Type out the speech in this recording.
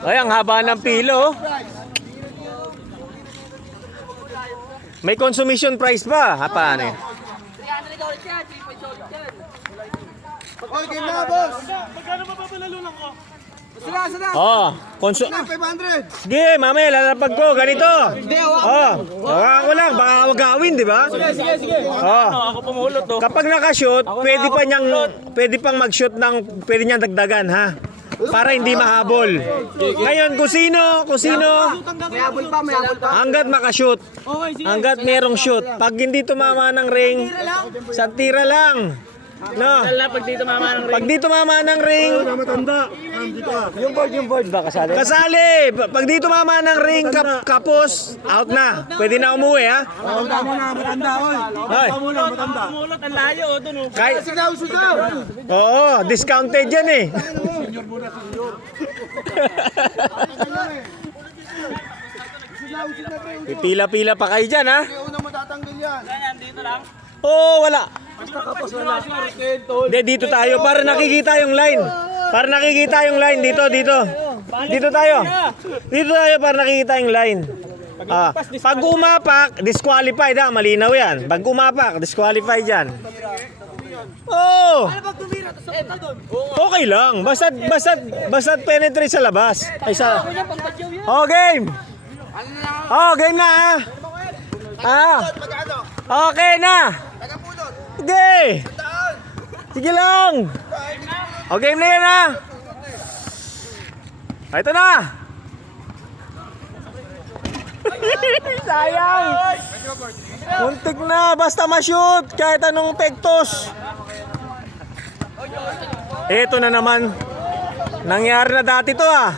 Ay, ang haba ng pilo. May consumption price ba? Ha, paano yun? Oy, game na, boss. Magkano ba papalalunan ko? Oh, 500. sige, mamaya lalapag ko. Ganito. Oh, hawakan ko lang. Baka wagawin, di ba? Sige. Oh. Ako pumulot to. Kapag nakashoot, pwede pang mag-shoot ng, pwede niyang dagdagan, ha? Para hindi mahabol. Ngayon, kung sino, May habol pa. hanggat makashoot, Okay, sige. hanggat merong shoot. Pag hindi tumama ng ring, sa tira lang. No? Lala, pag dito mama ng Pag di tumama ng ring, Yung board ba kasali? kasali. Pag di tumama ng ring, kapos, out na. Pwede na umuwi, ha? Matanda, oy. Ay, pumulot, ang layo, o, dun, o. kahit, Sigaw. oo, discounted yan eh. Pila-pila pa kayo dyan, ha? Una matatanggal yan. Ganyan, dito lang. Oo, wala. Wala. Hindi, dito tayo para nakikita yung line. Para nakikita yung line. Dito. Dito tayo. Dito tayo para nakikita yung line. Ah, pag umapak, disqualified ha. Malinaw yan. Pag umapak, disqualified yan. Oh! Okay lang. Basta penetrate sa labas. Ay sa... Oh, game! Oh, game na ha. Ah. Okay na. Sige. Sige lang. O, game na yan ha. Ito na. Sayang. Muntik na. Basta ma-shoot. Kahit anong pektos. Ito na naman. Nangyari na dati to ah.